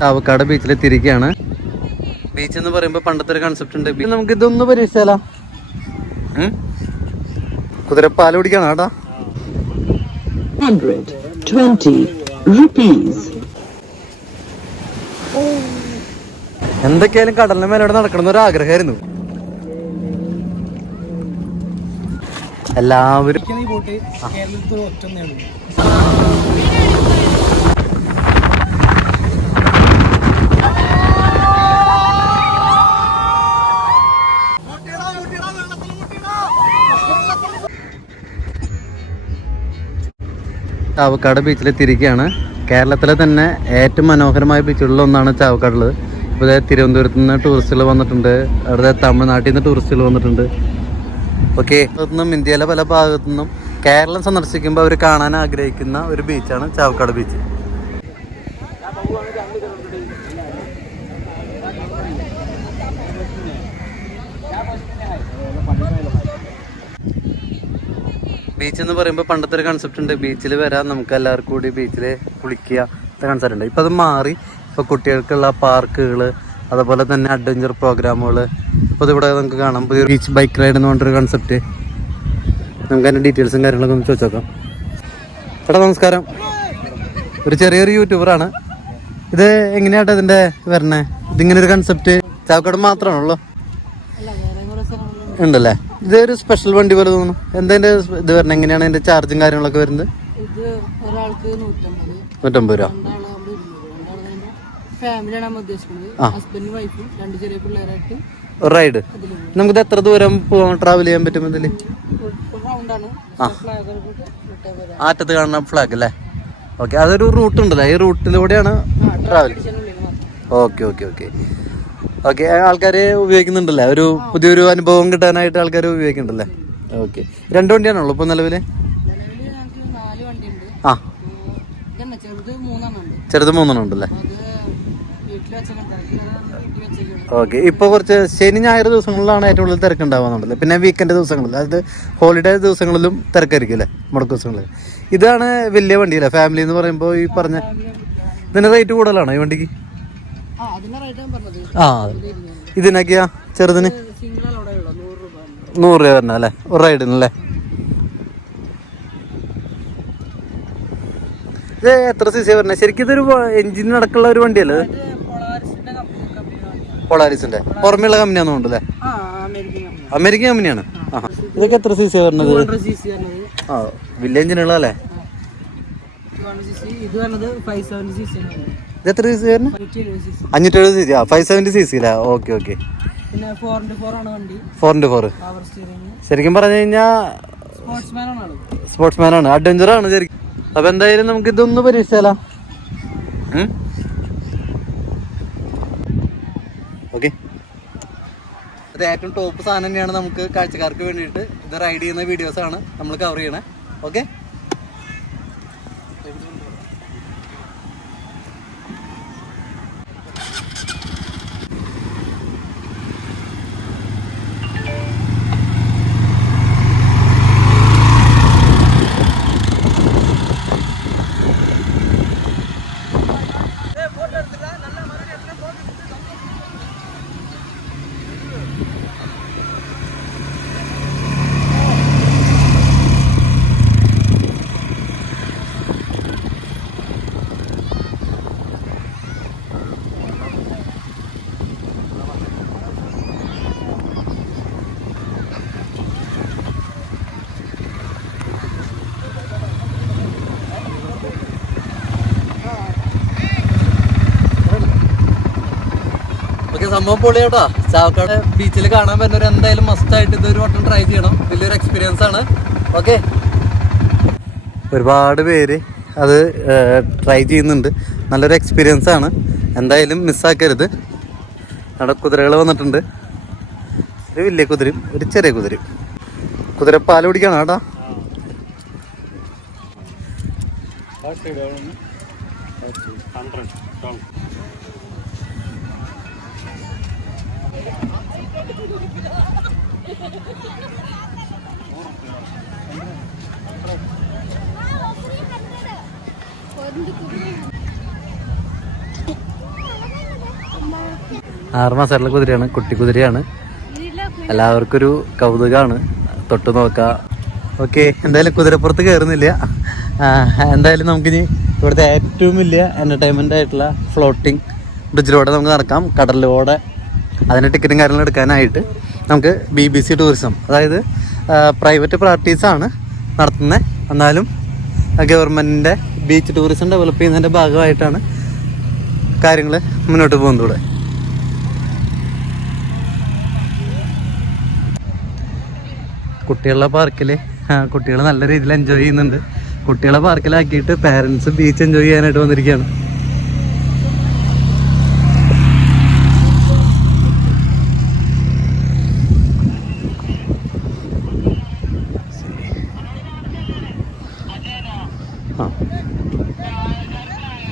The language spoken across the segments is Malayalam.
ചാവക്കാട് ബീച്ചിലെത്തിയിരിക്കുകയാണ്. ബീച്ച് എന്ന് പറയുമ്പോൾ പണ്ടത്തെ ഒരു കൺസെപ്റ്റ് ഉണ്ട്. നമുക്ക് ഇതൊന്ന് പരീക്ഷിച്ചാലോ? കുതിരപ്പാൽ കുടിക്കണം കേട്ടാ. 120 rupees. എന്തൊക്കെയായാലും കടലിന് മേലോടെ നടക്കണം ഒരു ആഗ്രഹമായിരുന്നു. എല്ലാവരും ചാവക്കാട് ബീച്ചിലെത്തിയിരിക്കുകയാണ്. കേരളത്തിലെ തന്നെ ഏറ്റവും മനോഹരമായ ബീച്ചുകളിൽ ഒന്നാണ് ചാവക്കാടുള്ളത്. ഇപ്പോൾ തിരുവനന്തപുരത്ത് നിന്ന് ടൂറിസ്റ്റുകൾ വന്നിട്ടുണ്ട്, അവിടെ തമിഴ്നാട്ടിൽ നിന്ന് ടൂറിസ്റ്റുകൾ വന്നിട്ടുണ്ട്. ഓക്കെ, നിന്നും ഇന്ത്യയിലെ പല ഭാഗത്തു നിന്നും കേരളം സന്ദർശിക്കുമ്പോൾ അവർ കാണാൻ ആഗ്രഹിക്കുന്ന ഒരു ബീച്ചാണ് ചാവക്കാട് ബീച്ച്. ബീച്ച് എന്ന് പറയുമ്പോൾ പണ്ടത്തെ ഒരു കൺസെപ്റ്റ് ഉണ്ട്. ബീച്ചിൽ വരാൻ നമുക്ക് എല്ലാവർക്കും കൂടി ബീച്ചിൽ കുളിക്കുക കൺസെപ്റ്റ് ഉണ്ട്. ഇപ്പം അത് മാറി. ഇപ്പോൾ കുട്ടികൾക്കുള്ള പാർക്കുകൾ, അതുപോലെ തന്നെ അഡ്വഞ്ചർ പ്രോഗ്രാമുകൾ. ഇപ്പോൾ ഇതിവിടെ നമുക്ക് കാണാം പുതിയ ബീച്ച് ബൈക്ക് റൈഡ് എന്ന് പറഞ്ഞൊരു കൺസെപ്റ്റ്. നമുക്ക് അതിൻ്റെ ഡീറ്റെയിൽസും കാര്യങ്ങളൊക്കെ ഒന്ന് ചോദിച്ചു നോക്കാം. ചേട്ടാ നമസ്കാരം. ഒരു ചെറിയൊരു യൂട്യൂബറാണ്. ഇത് എങ്ങനെയാട്ടോ ഇതിൻ്റെ വരണേ? ഇതിങ്ങനെ ഒരു കൺസെപ്റ്റ് ചാവക്കാട് മാത്രമാണല്ലോ ഉണ്ടല്ലേ? ഇതൊരു സ്പെഷ്യൽ വണ്ടി പോലെ തോന്നുന്നു. എന്താ ഇതിന്റെ ഇത് വരണം? എങ്ങനെയാണ് അതിന്റെ ചാർജും കാര്യങ്ങളൊക്കെ വരുന്നത്? 150 രൂപ. റൈഡ് നമുക്ക് എത്ര ദൂരം ട്രാവൽ ചെയ്യാൻ പറ്റും ഇതില്? ആറ്റത്ത് കാണുന്ന ഫ്ലാഗ് അല്ലേ? ഓക്കെ, അതൊരു റൂട്ട് ഉണ്ടല്ലേ? ഈ റൂട്ടിലൂടെയാണ് travel. Okay okay okay okay. ആൾക്കാർ ഉപയോഗിക്കുന്നുണ്ടല്ലേ? ഒരു പുതിയൊരു അനുഭവം കിട്ടാനായിട്ട് ആൾക്കാർ ഉപയോഗിക്കുന്നുണ്ടല്ലേ? ഓക്കെ. 2 വണ്ടിയാണുള്ളൂ ഇപ്പോൾ നിലവില്? ആ, ചെറുത് 3 ഉണ്ടല്ലേ? ഓക്കെ. ഇപ്പോൾ കുറച്ച് ശനി ഞായർ ദിവസങ്ങളിലാണ് ഏറ്റവും കൂടുതൽ തിരക്കുണ്ടാവുന്നുണ്ടല്ലേ? പിന്നെ വീക്കെൻഡ് ദിവസങ്ങളിൽ, അതായത് ഹോളിഡേ ദിവസങ്ങളിലും തിരക്കായിരിക്കും അല്ലേ? മുടക്ക് ദിവസങ്ങളിൽ. ഇതാണ് വലിയ വണ്ടിയല്ലേ? ഫാമിലി എന്ന് പറയുമ്പോൾ ഈ പറഞ്ഞ ഇതിന് റേറ്റ് കൂടുതലാണോ ഈ വണ്ടിക്ക്? ആ, ഇതിനൊക്കെയാ ചെറുതിന് 100 രൂപ വരണ അല്ലേ ഒരു റൈഡിനല്ലേ? ഇത് എത്ര സി സി വരണേ ശരിക്കും? ഇതൊരു എഞ്ചിൻ അടക്കമുള്ള ഒരു വണ്ടിയല്ലേ? പൊളാരിസിന്റെ പുറമെയുള്ള കമ്പനിയാന്ന് തോന്നുന്നുണ്ടല്ലേ? അമേരിക്കൻ കമ്പനിയാണ്. ആ, ഇതൊക്കെ എത്ര സി സി വരണത്? ആ, വലിയ എഞ്ചിനുള്ളതല്ലേ? ഇത് എത്ര സി സി വരണേ? 570 സി സി. ആ, 570 സി സി അല്ലേ? Okay okay. 4x4. ശരിക്കും പറഞ്ഞു കഴിഞ്ഞാൽ സ്പോർട്സ്മാൻ ആണ്, അഡ്വഞ്ചർ ആണ് ശരിക്കും. അപ്പൊ എന്തായാലും നമുക്ക് ഇതൊന്ന് പരീക്ഷിച്ചാലോ? ഓക്കെ. അത് ഏറ്റവും ടോപ്പ് സാധനം തന്നെയാണ്. നമുക്ക് കാഴ്ചക്കാർക്ക് വേണ്ടിയിട്ട് ഇത് റൈഡ് ചെയ്യുന്ന വീഡിയോസ് ആണ് നമ്മൾ കവർ ചെയ്യണേ. ഓക്കെ. സംഭവം പൊളിയാട്ടോ. ചാവക്കാട് ബീച്ചിൽ കാണാൻ പറ്റുന്നവർ എന്തായാലും മസ്റ്റായിട്ട് ഇതൊരു വട്ടം ട്രൈ ചെയ്യണം. വലിയൊരു എക്സ്പീരിയൻസ് ആണ്. ഓക്കെ. ഒരുപാട് പേര് അത് ട്രൈ ചെയ്യുന്നുണ്ട്. നല്ലൊരു എക്സ്പീരിയൻസ് ആണ്. എന്തായാലും മിസ്സാക്കരുത്. അവിടെ കുതിരകൾ വന്നിട്ടുണ്ട്. ഒരു വലിയ കുതിരയും ഒരു ചെറിയ കുതിരയും. കുതിരപ്പാൽ കുടിക്കണം കേട്ടോ. 6 മാസമായിട്ടുള്ള കുതിരയാണ്, കുട്ടി കുതിരയാണ്. എല്ലാവർക്കും ഒരു കൗതുകമാണ്, തൊട്ട് നോക്കാം. ഓക്കെ, എന്തായാലും കുതിരപ്പുറത്ത് കയറുന്നില്ല. എന്തായാലും നമുക്കിനി ഇവിടുത്തെ ഏറ്റവും വലിയ എൻ്റർടൈൻമെൻ്റ് ആയിട്ടുള്ള ഫ്ലോട്ടിംഗ് ബ്രിഡ്ജിലൂടെ നമുക്ക് നടക്കാം. കടലിലൂടെ അതിൻ്റെ ടിക്കറ്റും കാര്യങ്ങളും എടുക്കാനായിട്ട് നമുക്ക് BBC ടൂറിസം, അതായത് പ്രൈവറ്റ് പാർട്ടീസാണ് നടത്തുന്നത്, എന്നാലും ഗവൺമെൻറ്റിൻ്റെ ബീച്ച് ടൂറിസം ഡെവലപ്പ് ചെയ്യുന്നതിൻ്റെ ഭാഗമായിട്ടാണ് കാര്യങ്ങൾ മുന്നോട്ട് പോകുന്നത്. ഇവിടെ കുട്ടികളുടെ പാർക്കിൽ കുട്ടികൾ നല്ല രീതിയിൽ എൻജോയ് ചെയ്യുന്നുണ്ട്. കുട്ടികളെ പാർക്കിലാക്കിയിട്ട് പാരൻസ് ബീച്ച് എൻജോയ് ചെയ്യാനായിട്ട് വന്നിരിക്കുകയാണ്.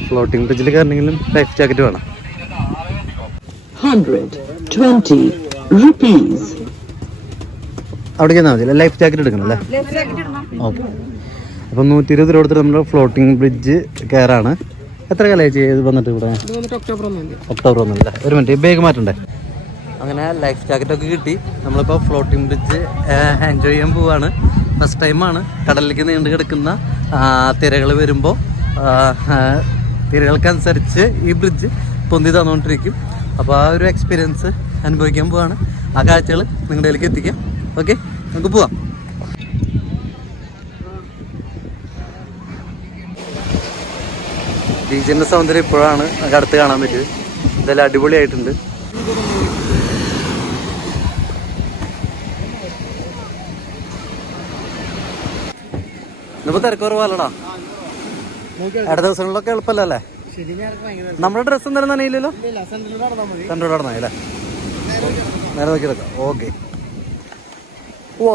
ഫ്ലോട്ടിംഗ് ബ്രിഡ്ജിൽ കയറണമെങ്കിലും ലൈഫ് ജാക്കറ്റ് വേണം. 120 rupees. അവിടെ ചെന്നാൽ മതി, ലൈഫ് ജാക്കറ്റ് എടുക്കണം അല്ലേ? ഓക്കെ. അപ്പം 120 രൂപ കൊടുത്തിട്ട് നമ്മൾ ഫ്ലോട്ടിംഗ് ബ്രിഡ്ജ് കയറാണ്. എത്ര കാലമായി ചെയ്ത് വന്നിട്ട് ഇവിടെ? ഒക്ടോബർ 1 അല്ലേ? ഒരു മിനിറ്റ്, ബാഗ് മാറ്റണ്ടേ? അങ്ങനെ ലൈഫ് ജാക്കറ്റൊക്കെ കിട്ടി. നമ്മളിപ്പോൾ ഫ്ലോട്ടിംഗ് ബ്രിഡ്ജ് എൻജോയ് ചെയ്യാൻ പോവാണ്. ഫസ്റ്റ് ടൈമാണ് കടലിലേക്ക് നീണ്ടു കിടക്കുന്ന തിരകൾ വരുമ്പോൾ തിരകൾക്കനുസരിച്ച് ഈ ബ്രിഡ്ജ് പൊന്തി തന്നുകൊണ്ടിരിക്കും. അപ്പോൾ ആ ഒരു എക്സ്പീരിയൻസ് അനുഭവിക്കാൻ പോവാണ്. ആ കാഴ്ചകൾ നിങ്ങളുടെ ഇതിലേക്ക് എത്തിക്കാം. ഓക്കെ, നമുക്ക് പോവാം. ബീച്ചിൻ്റെ സൗന്ദര്യം ഇപ്പോഴാണ് നമുക്ക് അടുത്ത് കാണാൻ പറ്റിയത്. എന്തായാലും അടിപൊളിയായിട്ടുണ്ട്. ഇന്നിപ്പോൾ തിരക്ക് കുറവല്ലടാ. അടുത്ത ദിവസങ്ങളിലൊക്കെ എളുപ്പമല്ലേ? നമ്മുടെ ഡ്രസ്സ് എന്തായാലും നനയില്ലല്ലോ. സെൻറ്ററോട് നടന്നായി അല്ലേ? നേരെ നോക്കി എടുക്കാം. ഓക്കെ. ഓ,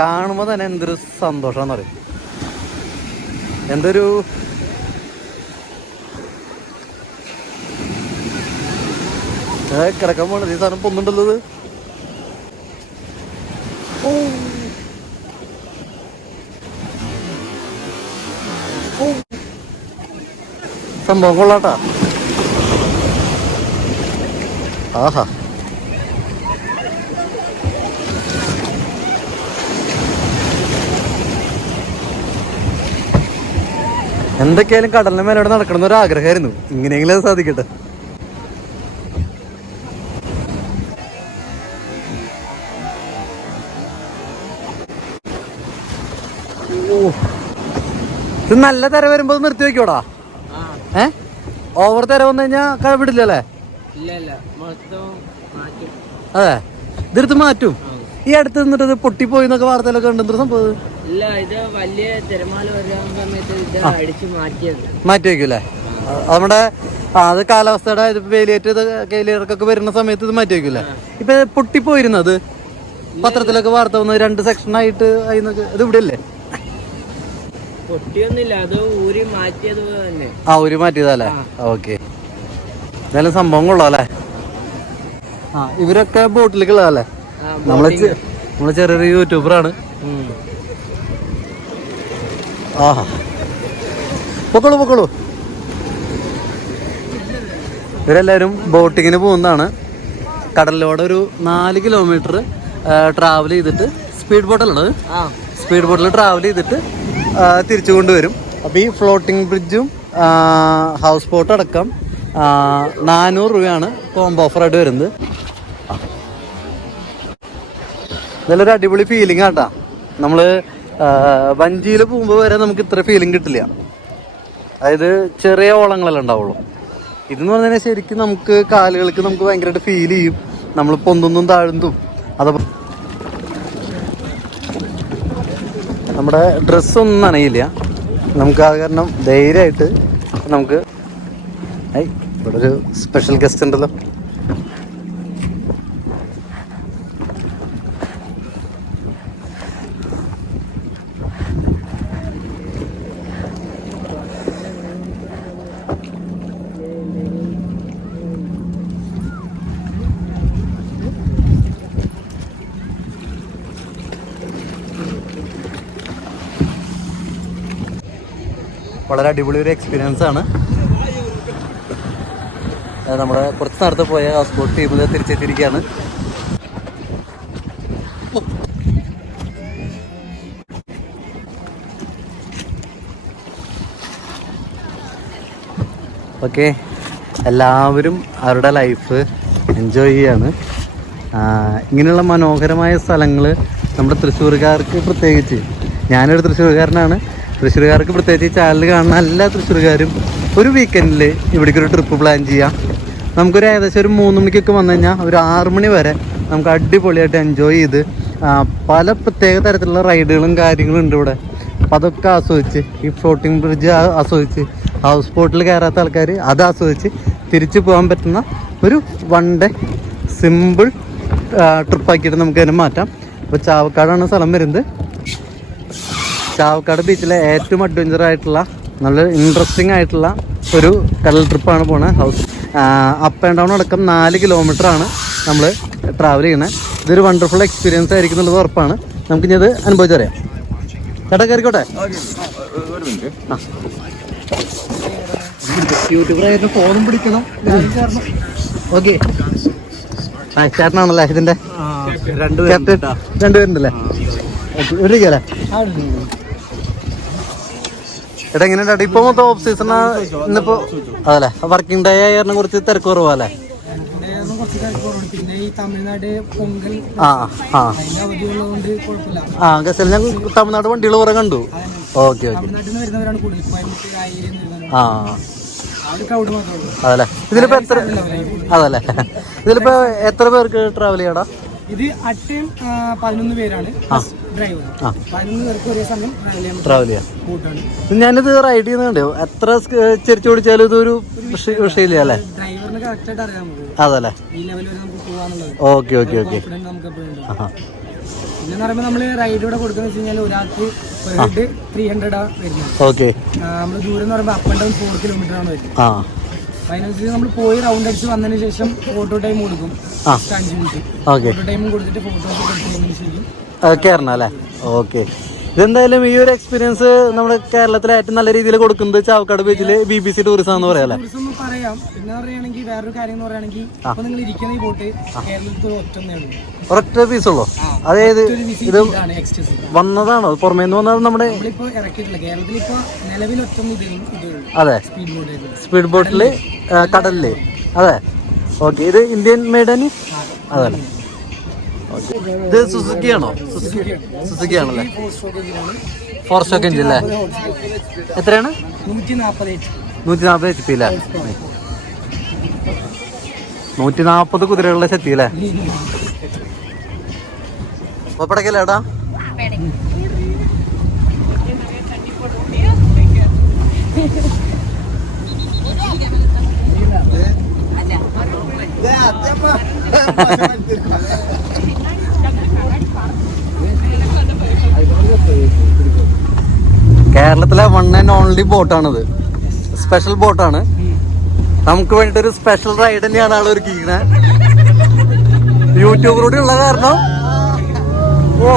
കാണുമ്പോൾ തന്നെ എന്തൊരു സന്തോഷമാണെന്ന് പറയും. എന്തൊരു കിടക്കാൻ പോണത് ഈ സാധനം പൊന്നുണ്ടല്ലോ. സംഭവം കൊള്ളാട്ടാ. ആഹാ, എന്തൊക്കെയായാലും കടലിന് മേലോടെ നടക്കണം ഒരു ആഗ്രഹമായിരുന്നു. ഇങ്ങനെയെങ്കിലും അത് സാധിക്കട്ടെ. ഇത് നല്ല തിര വരുമ്പോ നിർത്തി വെക്കോടാ. ഓവർ തിര വന്നു കഴിഞ്ഞാ വിടില്ലല്ലേ? അതെ, ഇതെടുത്ത് മാറ്റും. ഈ അടുത്ത് നിന്നിട്ട് പൊട്ടിപ്പോയി എന്നൊക്കെ വാർത്തയിലൊക്കെ ഉണ്ട്. സംഭവം മാറ്റി വെക്കൂല്ലേ? നമ്മുടെ അത് കാലാവസ്ഥയുടെ വേലിയേറ്റൊക്കെ വരുന്ന സമയത്ത് ഇത് മാറ്റി വെക്കൂല്ലേ? ഇപ്പൊ പൊട്ടിപ്പോയിരുന്നത് പത്രത്തിലൊക്കെ വാർത്ത വന്നത് 2 സെക്ഷനായിട്ട് ഇത് ഇവിടെ അല്ലേ? ഊരി മാറ്റിയതല്ലേ? ഓക്കെ. എന്തായാലും സംഭവം കൊള്ളാം അല്ലേ? ഇവരൊക്കെ ബോട്ടിലേക്കുള്ളതല്ലേ? നമ്മള് ചെറിയൊരു യൂട്യൂബറാണ്. ആഹാ, പൊക്കോളൂ. ഇവരെല്ലാവരും ബോട്ടിങ്ങിന് പോകുന്നതാണ്. കടലിലൂടെ ഒരു 4 കിലോമീറ്റർ ട്രാവൽ ചെയ്തിട്ട് സ്പീഡ് ബോട്ടിലുള്ളത്, സ്പീഡ് ബോട്ടിൽ ട്രാവൽ ചെയ്തിട്ട് തിരിച്ചു കൊണ്ടുവരും. അപ്പോൾ ഈ ഫ്ലോട്ടിംഗ് ബ്രിഡ്ജും ഹൗസ് ബോട്ട് അടക്കം 400 രൂപയാണ് കോംബോ ഓഫറായിട്ട് വരുന്നത്. നല്ലൊരു അടിപൊളി ഫീലിംഗ് ആട്ടാ. നമ്മൾ വഞ്ചിയിൽ പോകുമ്പോൾ വരെ നമുക്ക് ഇത്ര ഫീലിംഗ് കിട്ടില്ല. അതായത് ചെറിയ ഓളങ്ങളെല്ലാം ഉണ്ടാവുള്ളൂ. ഇതെന്ന് പറഞ്ഞാൽ ശരിക്കും നമുക്ക് കാലുകൾക്ക് നമുക്ക് ഭയങ്കരമായിട്ട് ഫീൽ ചെയ്യും. നമ്മൾ പൊന്തുന്നും താഴ്ന്നും അതേപോലെ നമ്മുടെ ഡ്രസ്സൊന്നും നനയില്ല. നമുക്ക് അത് കാരണം ധൈര്യമായിട്ട് നമുക്ക് ഇവിടെ ഒരു സ്പെഷ്യൽ ഗസ്റ്റ് ഉണ്ടല്ലോ. വളരെ അടിപൊളി ഒരു എക്സ്പീരിയൻസ് ആണ്. നമ്മുടെ കുറച്ച് നേരത്തെ പോയ ഹൗസ് ബോട്ട് ടീമിൽ തിരിച്ചെത്തിയിരിക്കുകയാണ്. ഓക്കെ, എല്ലാവരും അവരുടെ ലൈഫ് എൻജോയ് ചെയ്യാണ്. ഇങ്ങനെയുള്ള മനോഹരമായ സ്ഥലങ്ങൾ നമ്മുടെ തൃശ്ശൂർക്കാർക്ക് പ്രത്യേകിച്ച്, ഞാനൊരു തൃശ്ശൂർക്കാരനാണ്, തൃശ്ശൂർക്കാർക്ക് പ്രത്യേകിച്ച് ഈ ചാനൽ കാണുന്ന എല്ലാ തൃശ്ശൂർക്കാരും ഒരു വീക്കെൻഡിൽ ഇവിടേക്കൊരു ട്രിപ്പ് പ്ലാൻ ചെയ്യാം. നമുക്കൊരു ഏകദേശം ഒരു 3 മണിക്കൊക്കെ വന്നു കഴിഞ്ഞാൽ ഒരു 6 മണി വരെ നമുക്ക് അടിപൊളിയായിട്ട് എൻജോയ് ചെയ്ത് പല പ്രത്യേക തരത്തിലുള്ള റൈഡുകളും കാര്യങ്ങളും ഉണ്ട് ഇവിടെ. അപ്പോൾ അതൊക്കെ ആസ്വദിച്ച്, ഈ ഫ്ലോട്ടിംഗ് ബ്രിഡ്ജ് ആസ്വദിച്ച്, ഹൗസ് ബോട്ടിൽ കയറാത്ത ആൾക്കാർ അത് ആസ്വദിച്ച് തിരിച്ചു പോകാൻ പറ്റുന്ന ഒരു 1 ഡേ സിമ്പിൾ ട്രിപ്പാക്കിയിട്ട് നമുക്ക് അതിനെ മാറ്റാം. അപ്പോൾ ചാവക്കാടാണ് സ്ഥലം വരുന്നത്. ചാവക്കാട് ബീച്ചിലെ ഏറ്റവും അഡ്വഞ്ചർ ആയിട്ടുള്ള നല്ല ഇൻട്രസ്റ്റിംഗ് ആയിട്ടുള്ള ഒരു കടൽ ട്രിപ്പാണ് പോണത്. അപ്പ് ആൻഡ് ഡൗൺ അടക്കം 4 കിലോമീറ്ററാണ് നമ്മൾ ട്രാവൽ ചെയ്യണത്. ഇതൊരു വണ്ടർഫുൾ എക്സ്പീരിയൻസ് ആയിരിക്കും എന്നുള്ളത് ഉറപ്പാണ്. നമുക്കിനി അത് അനുഭവിച്ചറിയാം. ചേട്ടാ കയറിക്കോട്ടെ. യൂട്യൂബറായിരുന്നു, ഫോണും പിടിക്കണം. ഓക്കെ, ചേട്ടനാണല്ലേ ഇതിന്റെ രണ്ടുപേരുണ്ടല്ലേ? ഇരിക്കല്ലേ ചേട്ടാ? എങ്ങനെയുണ്ട് ഇപ്പൊ മൊത്തം ഓഫ് സീസൺ ഇന്നിപ്പോ? അതല്ലേ, വർക്കിംഗ് ഡേ ആയിരുന്നു, കുറച്ച് തിരക്ക് കുറവല്ലേ? പിന്നെ ഈ തമിഴ്നാട് പൊങ്കൽ ഗസൽ ഞാൻ തമിഴ്നാട് വണ്ടികൾ കുറെ കണ്ടു. Okay okay. അതല്ലേ, ഇതിലിപ്പോ അതല്ലേ ഇതിലിപ്പോ എത്ര പേർക്ക് ട്രാവൽ ചെയ്യടാ? ഇത് അറ്റയും 11 പേരാണ് ഡ്രൈവർ. 11 പേർക്ക് ഒരേ സമയം ട്രാവൽ ചെയ്യാം. ഞാനിത് റൈഡ് ചെയ്യുന്നുണ്ടോ? എത്ര ചെരിച്ചു പിടിച്ചാലും ഇതൊരു വിഷയമില്ല അല്ലേ? ഡ്രൈവറിന് കറക്റ്റ് ആയിട്ട് അറിയാം നമുക്ക്. അതല്ലേ, ഈ ലെവൽ വരെ നമുക്ക് പോകാന്നുള്ളത്. Okay okay okay. നമുക്ക് പിന്നെ പറയുമ്പോൾ നമ്മള് റൈഡ് ഇവിടെ കൊടുക്കുന്ന വെച്ച് കഴിഞ്ഞാൽ ഒരാൾക്ക് 300 വരുന്നത്. ഓക്കെ. നമ്മള് ദൂരം എന്ന് പറയുമ്പോൾ അപ്പ് ആൻഡ് ഡൗൺ 4 കിലോമീറ്റർ ആണ് വരുന്നത്. അതിനനുസരിച്ച് നമ്മൾ പോയി റൗണ്ട് അടിച്ച് വന്നതിന് ശേഷം ഫോട്ടോ ടൈം കൊടുക്കും. 5 മിനിറ്റ് ഫോട്ടോ ടൈമും കൊടുത്തിട്ട് ഫോട്ടോസ് കൊടുത്തതിന് ശേഷം കയറണം അല്ലേ? ഓക്കെ. ഇതെന്തായാലും ഈ ഒരു എക്സ്പീരിയൻസ് നമ്മുടെ കേരളത്തിലെ ഏറ്റവും നല്ല രീതിയിൽ കൊടുക്കുന്നത് ചാവക്കാട് ബീച്ചില് BBC ടൂറിസം എന്ന് പറയാം. ടൂറിസം പറയാം. പിന്നെ പറയുകയാണെങ്കിൽ വേറൊരു കാര്യം എന്ന് പറയുകയാണെങ്കിൽ ഇപ്പൊ നിങ്ങൾ ഇരിക്കുന്ന ഈ ബോട്ട് കേരളത്തിൽ ഒരൊറ്റ പീസുള്ളൂ. അതായത് ഇത് വന്നതാണോ പുറമേ നിന്ന് വന്നത്? നമ്മുടെ നമ്മളിപ്പോ ഇറക്കിയിട്ടില്ല കേരളത്തിൽ. ഇപ്പൊ നിലവിൽ അതെ, സ്പീഡ് ബോട്ടില് കടലില്. അതെ, ഓക്കെ. ഇത് ഇന്ത്യൻ മെയ്ഡാനി? അതല്ലേ. ഇത് സുസുക്കി ആണോ? സുസുക്കി ആണല്ലേ? 4 സ്ട്രോക്ക് എഞ്ചിൻ അല്ലേ? എത്രയാണ്? 140 HP അല്ലേ? 140 കുതിരകളുടെ ശക്തി അല്ലേ? പടക്കല്ലേടാ? കേരളത്തിലെ 1 ആൻഡ് ഓൺലി ബോട്ടാണിത്. സ്പെഷ്യൽ ബോട്ടാണ്. നമുക്ക് വേണ്ടിട്ടൊരു സ്പെഷ്യൽ റൈഡ് തന്നെയാണ് ആൾ ഒരുക്കിയിരിക്കുന്നത്. യൂട്യൂബിലൂടെ ഉള്ള കാരണം ഓ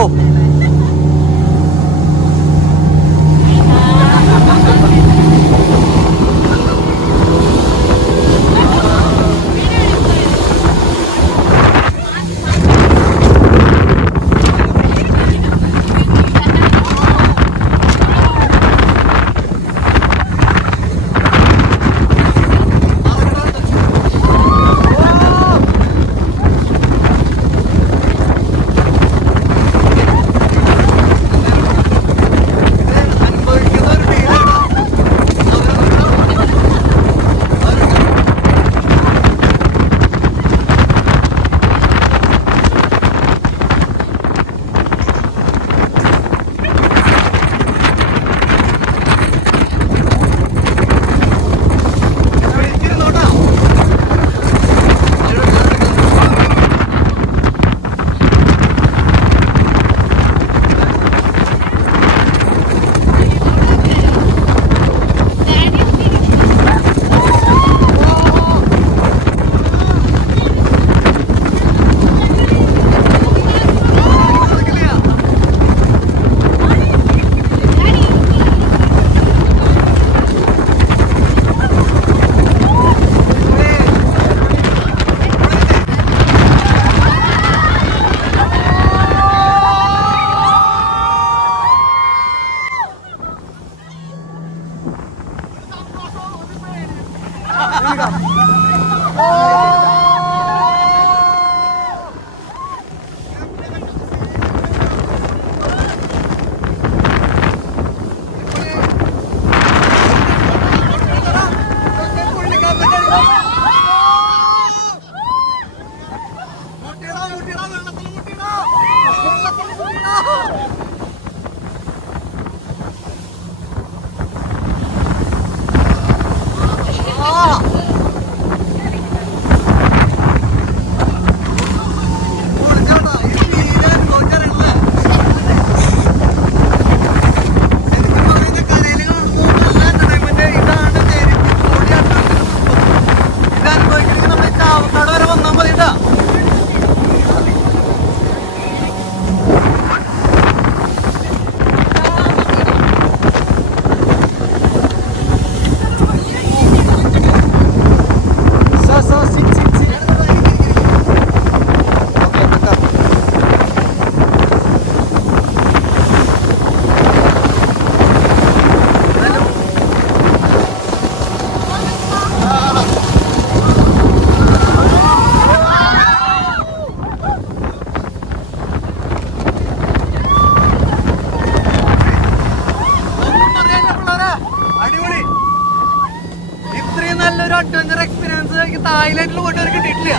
നല്ലൊരു അഡ്വഞ്ചർ എക്സ്പീരിയൻസ് തായ്ലൻഡിൽ പോയിട്ട് ഒരു കിട്ടിയിട്ടില്ല.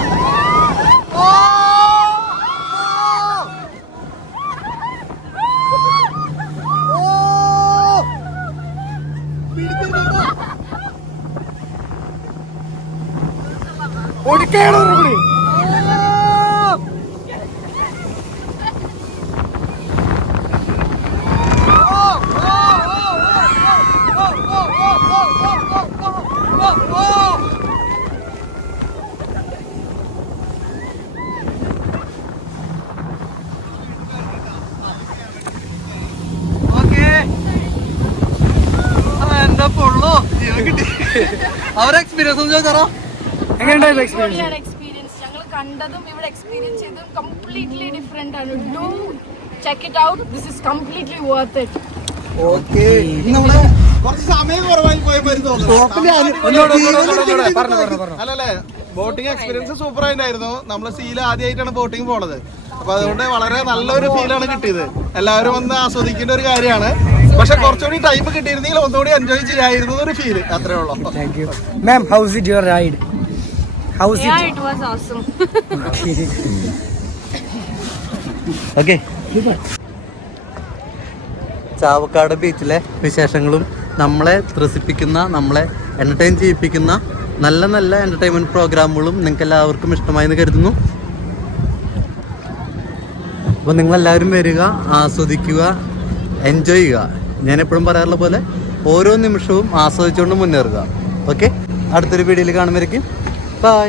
അവരെ എക്സ്പീരിയൻസ് ഒന്ന് ചോദിച്ചാറോ? എങ്ങനെയുണ്ടായിരുന്നു എക്സ്പീരിയൻസ്? എക്സ്പീരിയൻസ് ഞങ്ങൾ കണ്ടതും ഇവിടെ എക്സ്പീരിയൻസ് ചെയ്തതും കംപ്ലീറ്റ്ലി ഡിഫറെന്റ് ആണ്. Do check it out. This is completely worth it. Okay, നമ്മള് കുറച്ച് സമയം കുറവായി പോയപ്പോ അല്ലല്ലേ, ബോട്ടിംഗ് എക്സ്പീരിയൻസ് സൂപ്പർ ആയിട്ടായിരുന്നു. നമ്മള് സീൽ ആദ്യമായിട്ടാണ് ബോട്ടിംഗ് പോണത്. അപ്പൊ അതുകൊണ്ട് വളരെ നല്ലൊരു ഫീലാണ് കിട്ടിയത്. എല്ലാവരും വന്ന് ആസ്വദിക്കേണ്ട ഒരു കാര്യമാണ്. പക്ഷെ കുറച്ചുകൂടി ടൈം കിട്ടിയിരുന്നെങ്കിൽ ഒന്നുകൂടി എൻജോയ് ചെയ്യായിരുന്നു ഒരു ഫീല്. അത്രേ ഉള്ളൂ. Thank you. Ma'am, how was it your ride? How was Yeah, it was awesome. Okay, Chavakkad ബീച്ചിലെ വിശേഷങ്ങളും നമ്മളെ ത്രസിപ്പിക്കുന്ന, നമ്മളെ എൻ്റർടൈൻ ചെയ്യിപ്പിക്കുന്ന നല്ല നല്ല എൻ്റർടൈൻമെൻറ്റ് പ്രോഗ്രാമുകളും നിങ്ങൾക്ക് എല്ലാവർക്കും ഇഷ്ടമായെന്ന് കരുതുന്നു. അപ്പോൾ നിങ്ങളെല്ലാവരും വരിക, ആസ്വദിക്കുക, എൻജോയ് ചെയ്യുക. ഞാൻ എപ്പോഴും പറയാറുള്ള പോലെ ഓരോ നിമിഷവും ആസ്വദിച്ചുകൊണ്ട് മുന്നേറുക. ഓക്കെ, അടുത്തൊരു വീഡിയോയിൽ കാണുമ്പോഴേക്കും ബൈ.